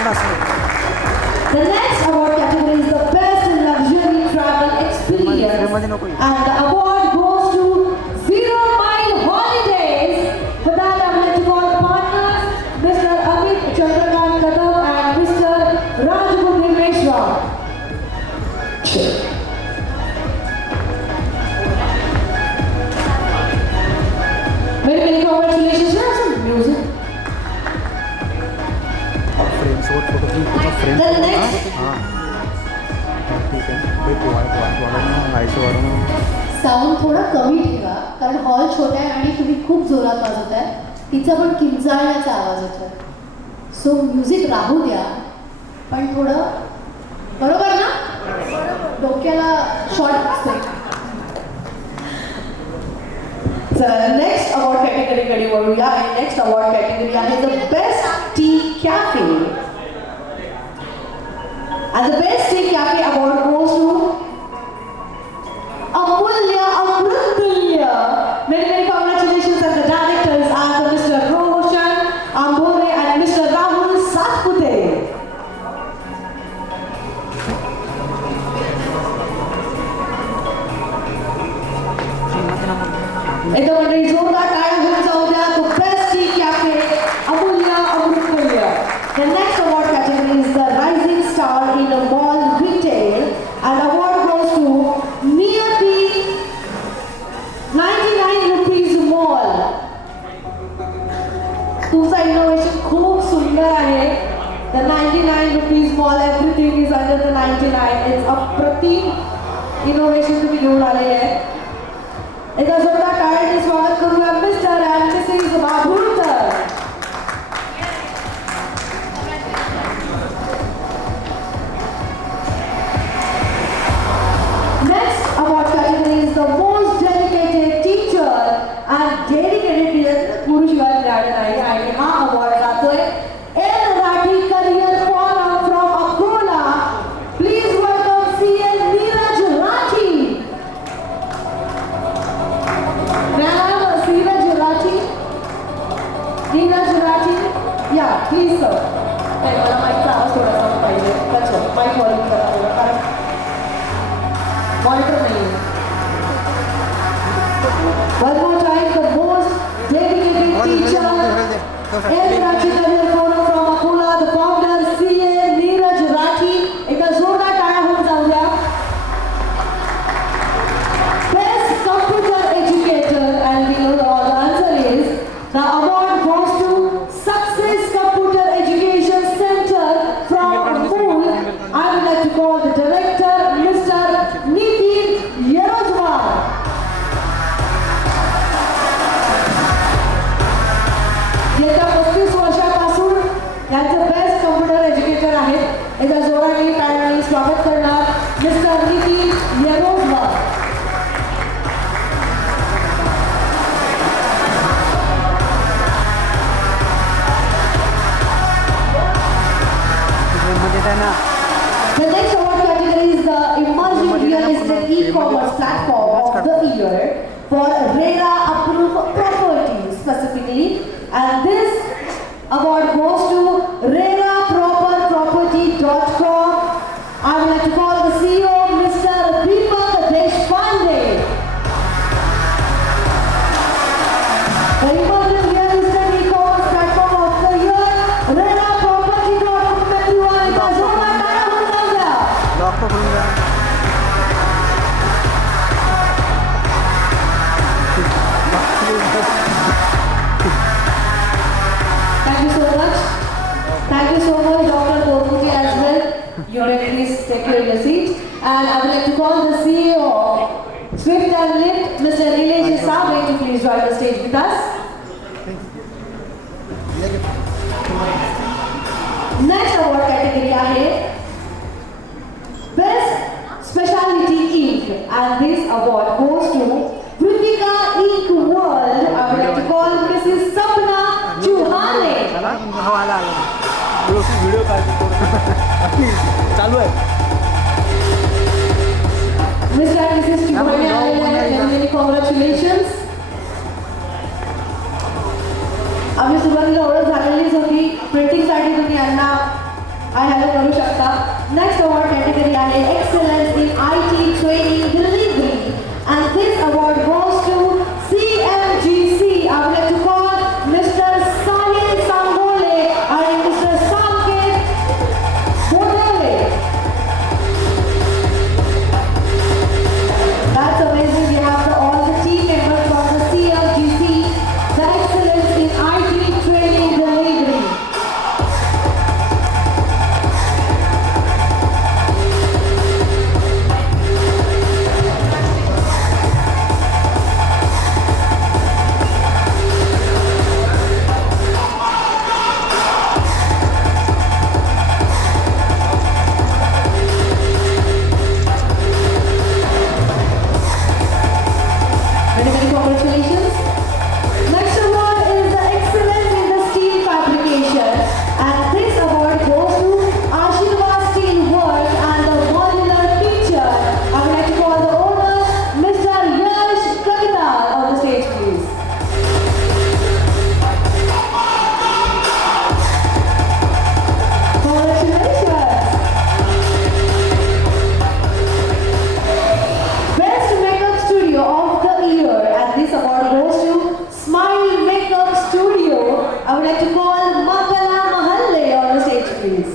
The next award category is the Best Luxury Travel Experience, and the award goes to Zero Mile Holidays. For that, I would like to call the partners, Mr. Amit Chandrakant Kadam and Mr. Rajguru Meshwar. Very many congratulations. Let's have some music. The next sound थोडा कमी ठेवा कारण hall छोटा आहे आणि तुम्ही खूप जोरात वाजवताय. तिचा पण किंचाळण्याचा आवाज येतोय. सो म्युझिक राहू द्या पण थोडं बरोबर ना डोक्याला शॉर्ट असते. The next award category कडे वळूया आणि next award category आहे the Best Tea Cafe. And the Best Tea Cafe award goes to Amulya Amrutulya. Many many congratulations and the directors are the Mr. Roshan Ambore and Mr. Rahul Satpute. एकदा मंडळी जोरदार टाळ्या होऊन जाऊ द्या. The Best Tea Cafe Amulya Amrutulya. The next award category is the Rising Star in a Mall Retail, and award goes to Niyati 99 rupees Mall. तुमचा innovation खूप सुंदर आहे. The 99 rupees Mall, everything is under the 99. It's अप्रतिम innovation तुम्ही घेऊन आलेले आहे. एकदा जोरदार टाळ्यांनी स्वागत करूया Mr and Mrs Babhulkar. Next award category is the most dedicated teacher and dedicated teacher गुरुशिवाय मिळाले नाही आणि हा अवॉर्ड जातोय L Rathi career forum from Akola. Please welcome CA Neeraj Rathi. Ma'am, Neeraj Rathi. Neeraj Rathi. Yeah, please sir. नाही मला माईकचा आवाज थोडासा पाहिजे. अच्छा, माईक वॉल्यूम करा थोडं कारण मॉनिटर नाही. One more time, the most dedicated teacher, L. Rathi Career Forum from Akola, the founder, CA Neeraj Rathi. एकदा जोरदार टाळ्या होऊन जाऊ द्या. Best Computer Educator, and we know all the answer is, the award goes to Success Computer Education Center from Amul. I would like to call the director, Mr. Nitin Yerozwar. येत्या 35 वर्षापासून यांचे best computer educator आहेत. एकदा जोराने टाळ्यांनी स्वागत करणार Mr Nitin Yerojwar. The next award category is the Emerging Real Estate E-commerce platform of the year for RERA approved properties specifically, and this award goes to RERAproperproperty.com. I would like to call the CEO, Mr. Deepak Deshpande. The Emerging Real Estate E-commerce platform of the year, RERAproperty.com. Thank you so much. Thank you so much, Dr. Koruji as well. You may please take your seat. And I would like to call the CEO of Swift and Lift, Mr. Nilesh Sabe, to please join the stage with us. Next award category आहे Best Specialty Ink, and this award goes to Kritika Ink World. I would like to call Mrs. Sapna Chuhane. Video चालू आहे. Mr. and Mrs. Chuhane, many congratulations. आम्ही सुरुवातीला ओळख झालेलीच होती. प्रिंटिंगसाठी तुम्ही यांना hello करू शकता. नेक्स्ट अवॉर्ड कॅटेगरी आहे excellence in IT training delivery and this award goes to CMGC. I would like to call Mr. Sahil Sangole and Mr. Sanket Bodale. That's amazing. We have all the team members from the CMGC, the excellence in IT training delivery. Many, many congratulations. Next award is the excellence in the steel fabrication, and this award goes to Ashirwad Steel Works and the modular teacher. I would like to call the owner, Mr. Yash Kavital, on the stage, please. Congratulations. Best Makeup Studio of the Year, and this award goes to Smile Makeup Studio. I would like to call Mangala Mahalle on the stage, please.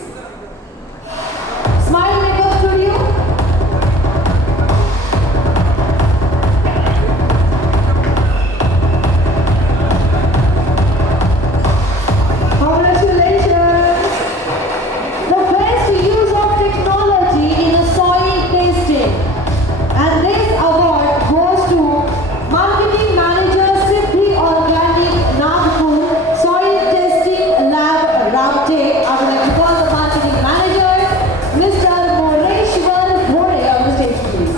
Smile Makeup Studio. Congratulations. The best use of technology in soil testing. And this award goes to Marketing Manager Siddhi Organic Nagpur Soil Testing Lab Ramtek. I would like to call the Marketing Manager, Mr. Moreshwar Bhore, on the stage, please.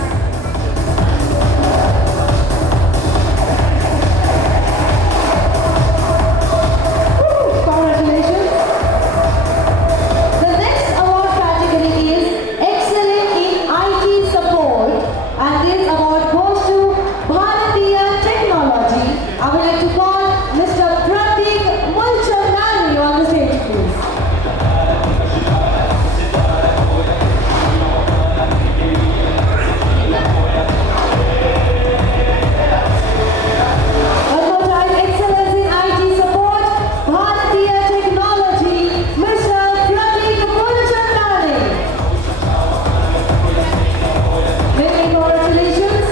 Woo! Congratulations. The next award category is Excellent in IT Support, and this award goes to Bharatiya Technology. I would like to call Mr. Pratik Mulchandani on the stage, please. One more time, Excellence in IT Support, Bharatiya Technology, Mr. Pratik Mulchandani. Many congratulations.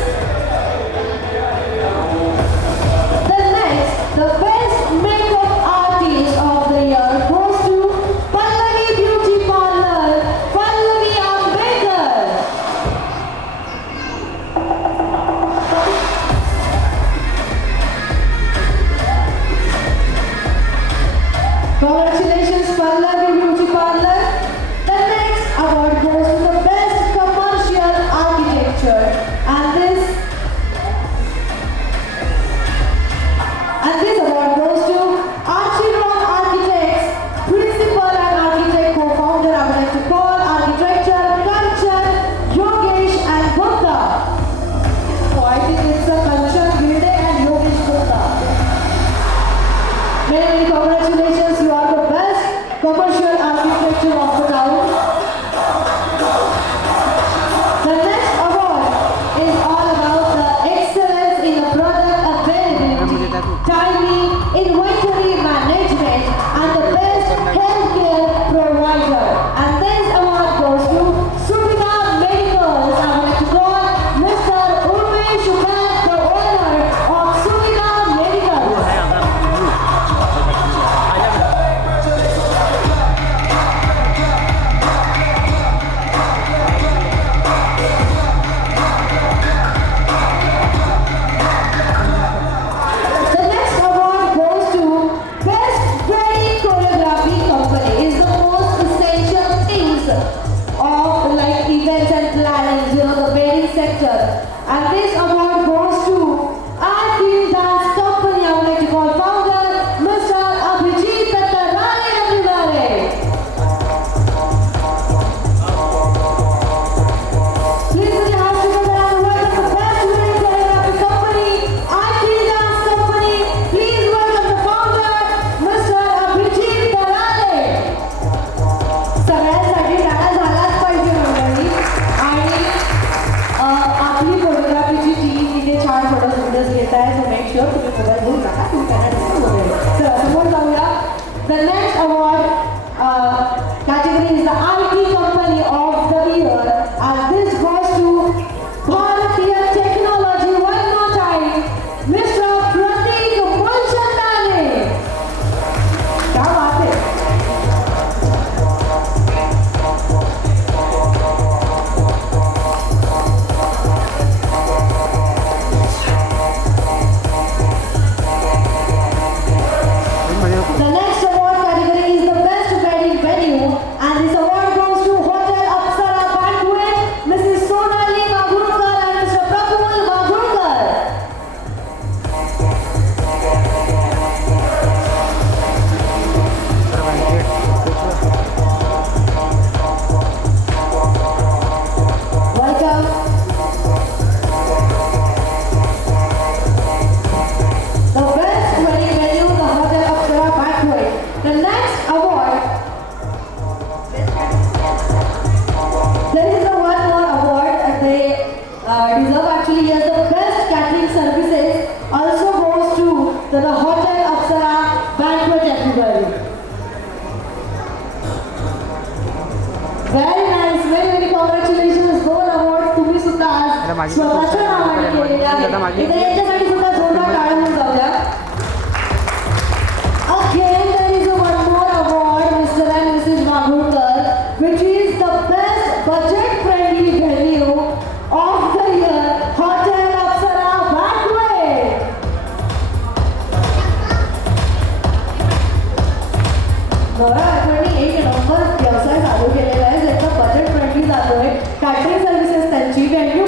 The next, the best makeup artist of the year goes to Pallavi Beauty Parlor, Pallavi Ambedkar. Congratulations, Pallavi Beauty Parlor. The next award goes to the best commercial architecture, and this award goes to Ashirwad Architects, Principal and Architect Co-founder. I would like to call Architecture Kanchan, Yogesh and Gupta. So I think it's a Kanchan Gilde and Yogesh Gupta. Many, many congratulations. You are the best commercial architecture of the town. The next award is all about the excellence in the product availability, timing, inventory management, and the best healthcare provider. And this award goes to Suvidha Medicals. I would like to call Mr. Urmesh Ubad, the owner of Suvidha Medicals. Very nice, very very congratulations. 2 award तुम्ही सुद्धा अरे आज माझी स्वतःच्या नावाने केलेले आहेत. इथे यांच्यासाठी सुद्धा जोरदार टाळ्या होऊन जाऊया. Again, there is one more award, Mr. and Mrs. Magurkar, which is the best budget-friendly venue of the year, Hotel Apsara Banquet. गौरव एक नंबर व्यवसाय चालू केलेला आहे, ज्याचा बजेट फ्रेंडली जातोय. कॅटरिंग सर्व्हिसेस त्यांची, व्हेन्यू